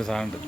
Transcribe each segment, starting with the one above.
സാധനമുണ്ട്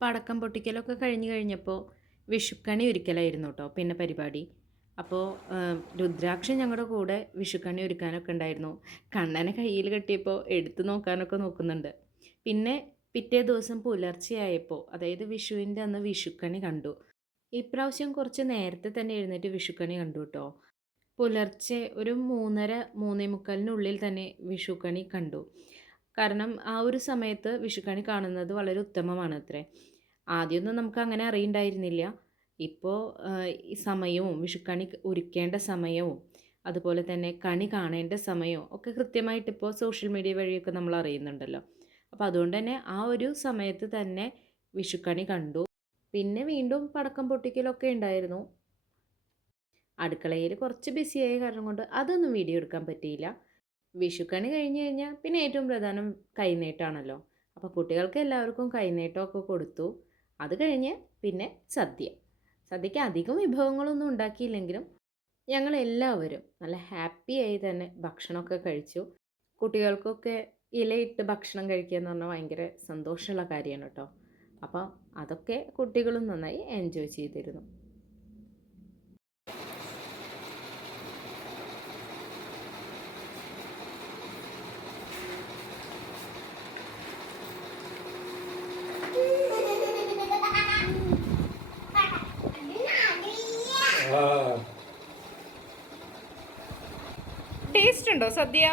പടക്കം പൊട്ടിക്കലൊക്കെ കഴിഞ്ഞ് കഴിഞ്ഞപ്പോൾ വിഷുക്കണി ഒരിക്കലായിരുന്നു കേട്ടോ പിന്നെ പരിപാടി. അപ്പോൾ രുദ്രാക്ഷം ഞങ്ങളുടെ കൂടെ വിഷുക്കണ്ണി ഒരുക്കാനൊക്കെ ഉണ്ടായിരുന്നു. കണ്ണനെ കയ്യിൽ കെട്ടിയപ്പോൾ എടുത്തു നോക്കാനൊക്കെ നോക്കുന്നുണ്ട്. പിന്നെ പിറ്റേ ദിവസം പുലർച്ചെയായപ്പോൾ അതായത് വിഷുവിന്റെ അന്ന് വിഷുക്കണി കണ്ടു. ഇപ്രാവശ്യം കുറച്ച് നേരത്തെ തന്നെ എഴുന്നേറ്റ് വിഷുക്കണി കണ്ടു കേട്ടോ പുലർച്ചെ ഒരു മൂന്നര മൂന്നേ മുക്കാലിനുള്ളിൽ തന്നെ വിഷുക്കണി കണ്ടു. കാരണം ആ ഒരു സമയത്ത് വിഷുക്കണി കാണുന്നത് വളരെ ഉത്തമമാണ് അത്രേ ആദ്യമൊന്നും നമുക്ക് അങ്ങനെ അറിയണ്ടായിരുന്നില്ല. ഇപ്പോൾ ഈ സമയവും വിഷുക്കണി ഒരുക്കേണ്ട സമയവും അതുപോലെ തന്നെ കണി കാണേണ്ട സമയവും ഒക്കെ കൃത്യമായിട്ട് ഇപ്പോൾ സോഷ്യൽ മീഡിയ വഴിയൊക്കെ നമ്മൾ അറിയുന്നുണ്ടല്ലോ. അപ്പോൾ അതുകൊണ്ട് തന്നെ ആ ഒരു സമയത്ത് തന്നെ വിഷുക്കണി കണ്ടു. പിന്നെ വീണ്ടും പടക്കം പൊട്ടിക്കലൊക്കെ ഉണ്ടായിരുന്നു. അടുക്കളയിൽ കുറച്ച് ബിസിയായ കാരണം കൊണ്ട് അതൊന്നും വീഡിയോ എടുക്കാൻ പറ്റിയില്ല. വിഷുക്കണി കഴിഞ്ഞ് കഴിഞ്ഞാൽ പിന്നെ ഏറ്റവും പ്രധാനം കൈനീട്ടാണല്ലോ. അപ്പോൾ കുട്ടികൾക്ക് എല്ലാവർക്കും കൈനീട്ടമൊക്കെ കൊടുത്തു. അത് കഴിഞ്ഞ് പിന്നെ സദ്യ. സദ്യക്ക് അധികം വിഭവങ്ങളൊന്നും ഉണ്ടാക്കിയില്ലെങ്കിലും ഞങ്ങൾ എല്ലാവരും നല്ല ആയി തന്നെ ഭക്ഷണമൊക്കെ കഴിച്ചു. കുട്ടികൾക്കൊക്കെ ഇലയിട്ട് ഭക്ഷണം കഴിക്കുക എന്ന് പറഞ്ഞാൽ ഭയങ്കര സന്തോഷമുള്ള കാര്യമാണ് കേട്ടോ. അപ്പോൾ അതൊക്കെ കുട്ടികളും നന്നായി എൻജോയ് ചെയ്തിരുന്നു. ടേസ്റ്റ് ഉണ്ടോ സദ്യ?